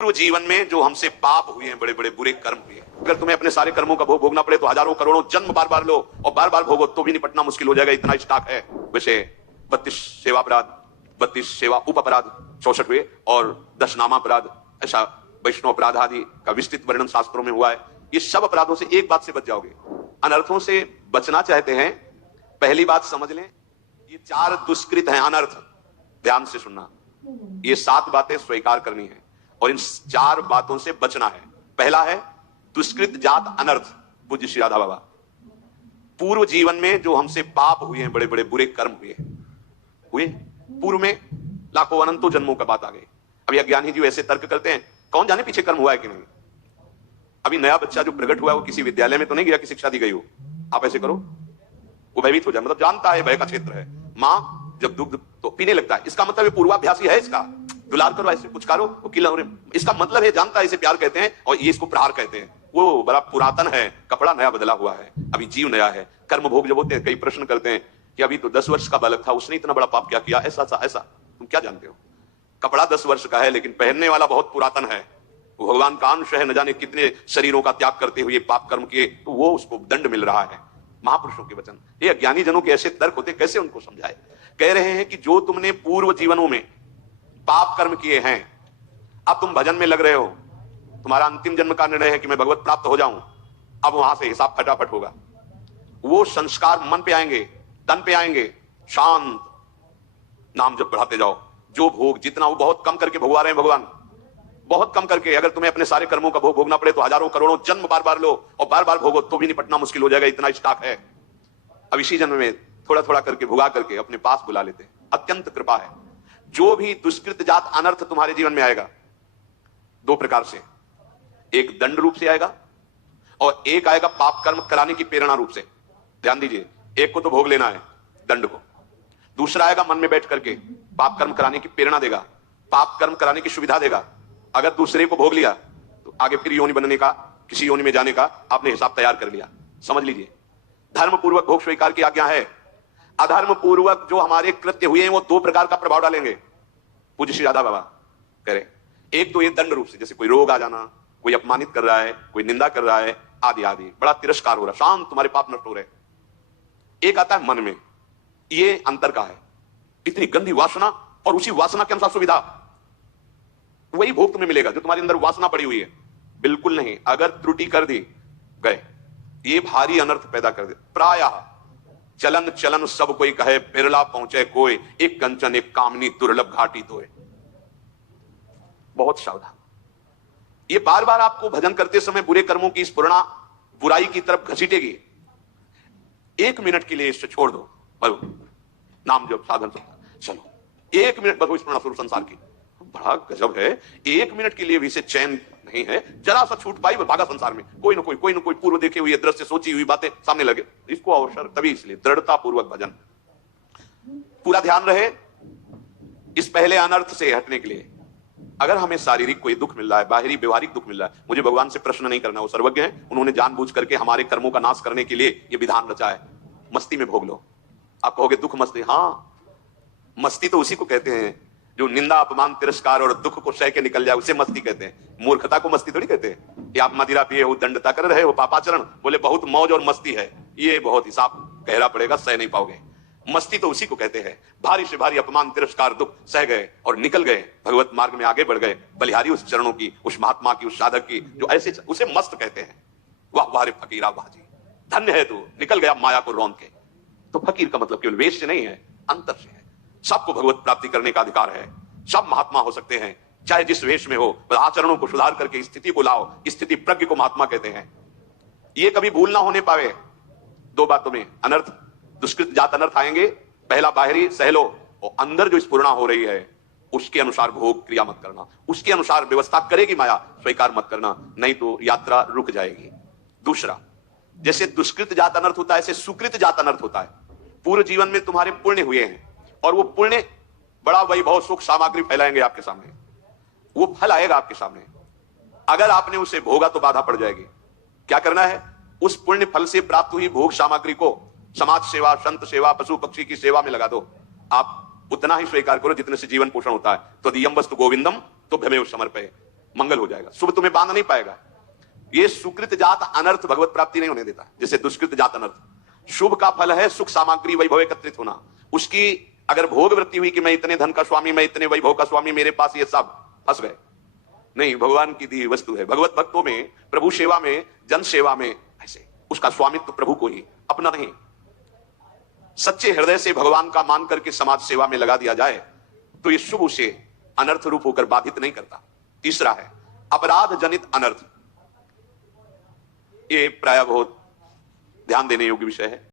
पूर्व जीवन में जो हमसे पाप हुए हैं, बड़े बड़े बुरे कर्म हुए हैं, अगर तुम्हें अपने सारे कर्मों का भोग भोगना पड़े तो हजारों करोड़ों जन्म बार बार लो और बार बार भोगो तो भी निपटना मुश्किल हो जाएगा, इतना स्टॉक है। वैसे 32 सेवा अपराध, 32 सेवा उप अपराध 64 हुए और 10 नामा अपराध, ऐसा वैष्णव अपराध आदि का विस्तृत वर्णन शास्त्रों में हुआ है। ये सब अपराधों से एक बात से बच जाओगे। अनर्थों से बचना चाहते हैं, पहली बात समझ लें, ये 4 दुष्कृत हैं अनर्थ। ध्यान से सुनना, ये 7 बातें स्वीकार करनी है और इन 4 बातों से बचना है। पहला है दुष्कृत जात अनर्थ। पूज्य श्री राधा बाबा, पूर्व जीवन में जो हमसे पाप हुए हैं, बड़े बड़े बुरे कर्म हुए पूर्व में लाखों अनंतों जन्मों का बात आ गई। अभी अज्ञानी जी ऐसे तर्क करते हैं, कौन जाने पीछे कर्म हुआ है कि नहीं। अभी नया बच्चा जो प्रकट हुआ है वो किसी विद्यालय में तो नहीं गया कि शिक्षा दी गई हो, आप ऐसे करो वो भयभीत हो जाए, मतलब जानता है भय का क्षेत्र है। मां जब दुग्ध तो पीने लगता है, इसका मतलब पूर्वाभ्यासी है, इसका दुलार करो, ऐसे कुछ करो, इसका मतलब है जानता है, इसे प्यार कहते हैं और ये इसको प्रहार कहते हैं। वो बड़ा पुरातन है, कपड़ा नया बदला हुआ है, अभी जीव नया है। कर्म भोग जब होते हैं, कई प्रश्न करते हैं कि अभी तो 10 वर्ष का बालक था, उसने इतना बड़ा पाप क्या किया, ऐसा ऐसा। तुम क्या जानते हो, कपड़ा 10 वर्ष का है लेकिन पहनने वाला बहुत पुरातन है, वो भगवान का अंश है, न जाने कितने शरीरों का त्याग करते हुए पाप कर्म किए, तो वो उसको दंड मिल रहा है। महापुरुषों के वचन, ये अज्ञानी जनों के ऐसे तर्क होते, कैसे उनको समझाए। कह रहे हैं कि जो तुमने पूर्व जीवनों में पाप कर्म किए हैं, अब तुम भजन में लग रहे हो, तुम्हारा अंतिम जन्म का निर्णय है कि मैं भगवत प्राप्त हो जाऊं, अब वहां से हिसाब फटाफट होगा। वो संस्कार मन पे आएंगे, तन पे आएंगे, शांत नाम जब बढ़ाते जाओ, जो भोग जितना वो बहुत कम करके भगवा रहे हैं भगवान, बहुत कम करके। अगर तुम्हें अपने सारे कर्मों का भोग भोगना पड़े तो हजारों करोड़ों जन्म बार बार लो और बार बार भोगो तो भी निपटना मुश्किल हो जाएगा, इतना स्टॉक है। अब इसी जन्म में थोड़ा थोड़ा करके भुगा करके अपने पास बुला लेते हैं, अत्यंत कृपा है। जो भी दुष्कृत जात अनर्थ तुम्हारे जीवन में आएगा, 2 प्रकार से, एक दंड रूप से आएगा और एक आएगा पाप कर्म कराने की प्रेरणा रूप से। ध्यान दीजिए, एक को तो भोग लेना है दंड को, दूसरा आएगा मन में बैठ करके पाप कर्म कराने की प्रेरणा देगा, पाप कर्म कराने की सुविधा देगा। अगर दूसरे को भोग लिया तो आगे फिर योनि बनने का, किसी योनि में जाने का आपने हिसाब तैयार कर लिया। समझ लीजिए, धर्म पूर्वक भोग स्वीकार की आज्ञा है, अधर्म पूर्वक जो हमारे कृत्य हुए हैं वो 2 प्रकार का प्रभाव डालेंगे। पूज्य श्री राधा बाबा कह रहे, एक तो ये दंड रूप से, जैसे कोई रोग आ जाना, कोई अपमानित कर रहा है, कोई निंदा कर रहा है, आदि आदि, बड़ा तिरस्कार हो रहा, शांत तुम्हारे पाप नष्ट हो रहे। एक आता है मन में, ये अंतर का है, इतनी गंदी वासना और उसी वासना के अनुसार सुविधा, वही भोग तुम्हें मिलेगा जो तुम्हारे अंदर वासना पड़ी हुई है। बिल्कुल नहीं, अगर त्रुटि कर दी गए, ये भारी अनर्थ पैदा कर दे। प्रायः चलन चलन सब कोई कहे, बिरला पहुंचे कोई, एक कंचन एक कामनी दुर्लभ घाटी धोए। बहुत सावधान, ये बार बार आपको भजन करते समय बुरे कर्मों की स्फुरणा बुराई की तरफ घसीटेगी। 1 मिनट के लिए इससे छोड़ दो, नाम जब साधन चलो 1 मिनट बस स्मरण स्वरूप संसार की, बड़ा गजब है। 1 मिनट के लिए भी इसे चैन नहीं है, जरा सा छूट पाई भागा संसार में, कोई ना कोई पूर्व देखे हुए दृश्य, सोची हुई बातें सामने लगे, इसको अवसर तभी, इसलिए दृढ़ता पूर्वक भजन, पूरा ध्यान रहे इस पहले अनर्थ से हटने के लिए। अगर हमें शारीरिक कोई दुख मिल रहा है, बाहरी व्यवहारिक दुख मिल रहा है, मुझे भगवान से प्रश्न नहीं करना, वो सर्वज्ञ है, उन्होंने जानबूझ करके हमारे कर्मों का नाश करने के लिए ये विधान रचा है। मस्ती में भोग लो। आप कहोगे दुख मस्ती, हाँ मस्ती तो उसी को कहते हैं जो निंदा अपमान तिरस्कार और दुख को सह के निकल जाए, उसे मस्ती कहते हैं। मूर्खता को मस्ती थोड़ी कहते हैं। कि आप मदिरा पिए हो, दंडता कर रहे हो, पापाचरण, बोले बहुत मौज और मस्ती है, ये बहुत हिसाब गहरा पड़ेगा, सह नहीं पाओगे। मस्ती तो उसी को कहते हैं, भारी से भारी अपमान तिरस्कार दुख सह गए और निकल गए, भगवत मार्ग में आगे बढ़ गए, बलिहारी उस चरणों की, उस महात्मा की, उस साधक की, जो ऐसे, उसे मस्त कहते हैं। वाह वाह रे फकीरा वाह जी, धन्य है तू, निकल गया माया को रौंद के। तो फकीर का मतलब केवल वेश से नहीं है, अंतर से है। सबको भगवत प्राप्ति करने का अधिकार है, सब महात्मा हो सकते हैं, चाहे जिस वेश में हो, बस आचरणों को सुधार करके स्थिति को लाओ। स्थिति प्रज्ञ को महात्मा कहते हैं। ये कभी भूल ना होने पावे 2 बातों में, अनर्थ दुष्कृत जात अनर्थ आएंगे, पहला बाहरी सह लो और अंदर जो स्फुरणा हो रही है उसके अनुसार भोग क्रिया मत करना, उसके अनुसार व्यवस्था करेगी माया, स्वीकार मत करना, नहीं तो यात्रा रुक जाएगी। दूसरा, जैसे दुष्कृत जात अनर्थ होता है, ऐसे सुकृत जात अनर्थ होता है। पूर्व जीवन में तुम्हारे पुण्य हुए हैं और वो पुण्य बड़ा वैभव सुख सामग्री फैलाएंगे आपके सामने, वो फल आएगा आपके सामने। अगर आपने उसे भोगा तो बाधा पड़ जाएगी। क्या करना है, उस पुण्य फल से प्राप्त हुई भोग सामग्री को समाज सेवा, संत सेवा, पशु पक्षी की सेवा में लगा दो। आप उतना ही स्वीकार करो जितने से जीवन पोषण होता है। तो दियम वस्तु गोविंदम तो भमेव समर्पय। मंगल हो जाएगा, शुभ तुम्हें बांध नहीं पाएगा। ये सुकृत जात अनर्थ भगवत प्राप्ति नहीं होने देता, जैसे दुष्कृत जात अनर्थ। शुभ का फल है सुख सामग्री वैभव एकत्रित होना। उसकी अगर भोग वृत्ति हुई कि मैं इतने धन का स्वामी, मैं इतने वैभव का स्वामी, मेरे पास ये सब, फंस गए। नहीं, भगवान की दी वस्तु है। भगवत भक्तों में, प्रभु सेवा में, जन सेवा में ऐसे उसका स्वामित्व प्रभु को ही, अपना नहीं। सच्चे हृदय से भगवान का मान करके समाज सेवा में लगा दिया जाए तो ये शुभ उसे अनर्थ रूप होकर बाधित नहीं करता। तीसरा है अपराध जनित अनर्थ। ये प्राय बहुत ध्यान देने योग्य विषय है।